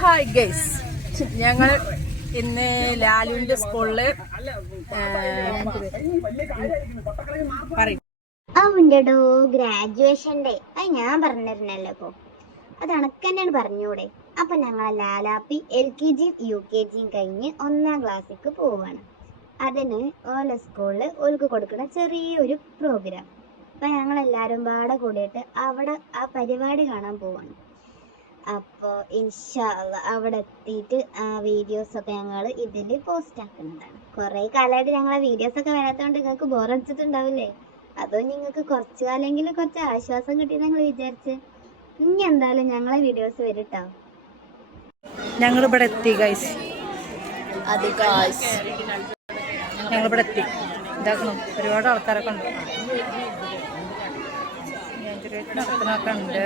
Hi guys, ഞങ്ങൾ ഇന്ന് ലാലുവിന്റെ സ്കൂളില് അവൻ്റെടോ ഗ്രാജുവേഷൻ ഡേ അത് ഞാൻ പറഞ്ഞിരുന്നല്ലോ. ഇപ്പൊ അത് അണക്കന്നെയാണ് പറഞ്ഞൂടെ. അപ്പൊ ഞങ്ങളെ ലാലാപ്പി LKG UKG കഴിഞ്ഞ് 1ാം ക്ലാസ്സിക്ക് പോവാണ്. അതിന് ഓല സ്കൂളില് ഓൽക്ക് കൊടുക്കുന്ന ചെറിയൊരു പ്രോഗ്രാം. അപ്പൊ ഞങ്ങളെല്ലാരും പാടെ കൂടിയിട്ട് അവിടെ ആ പരിപാടി കാണാൻ പോവാണ്. അപ്പോൾ ഇൻഷാ അള്ളാ അവിടെ എത്തിയിട്ട് ആ വീഡിയോസൊക്കെ ഞങ്ങൾ ഇതിൽ പോസ്റ്റ് ആക്കുന്നതാണ്. കുറേ കാലമായിട്ട് ഞങ്ങളെ വീഡിയോസൊക്കെ വരാത്തതുകൊണ്ട് നിങ്ങൾക്ക് ബോറടിച്ചിട്ടുണ്ടാവില്ലേ? അതോ നിങ്ങൾക്ക് കുറച്ച് കാലെങ്കിലും കുറച്ച് ആശ്വാസം കിട്ടിയെന്ന് ഞങ്ങൾ വിചാരിച്ച്. ഇനി എന്തായാലും ഞങ്ങളെ വീഡിയോസ് വരും കേട്ടോ. ഞങ്ങളിവിടെ എത്തി ഗൈസ്. ഞങ്ങളിവിടെ എത്തി. ഇതാക്കണം, ഒരുപാട് ആൾക്കാരൊക്കെ ഉണ്ട്. നടത്തുന്നൊക്കെ ഉണ്ട്.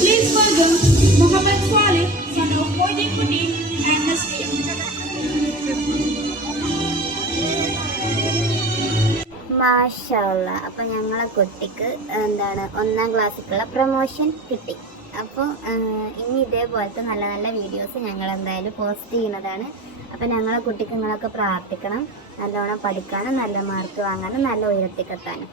Please welcome Muhammad Saleh, son of Moidin Kuti and Nasrin. മാഷാ അള്ളാ. അപ്പൊ ഞങ്ങളെ കുട്ടിക്ക് 1ാം ക്ലാസ്സിലേക്കുള്ള പ്രൊമോഷൻ കിട്ടി. അപ്പോൾ ഇനി ഇതേപോലത്തെ നല്ല നല്ല വീഡിയോസ് ഞങ്ങൾ എന്തായാലും പോസ്റ്റ് ചെയ്യുന്നതാണ്. അപ്പം ഞങ്ങളെ കുട്ടിക്ക് നിങ്ങളൊക്കെ പ്രാർത്ഥിക്കണം, നല്ലോണം പഠിക്കാനും നല്ല മാർക്ക് വാങ്ങാനും നല്ല ഉയരത്തിക്കെത്താനും.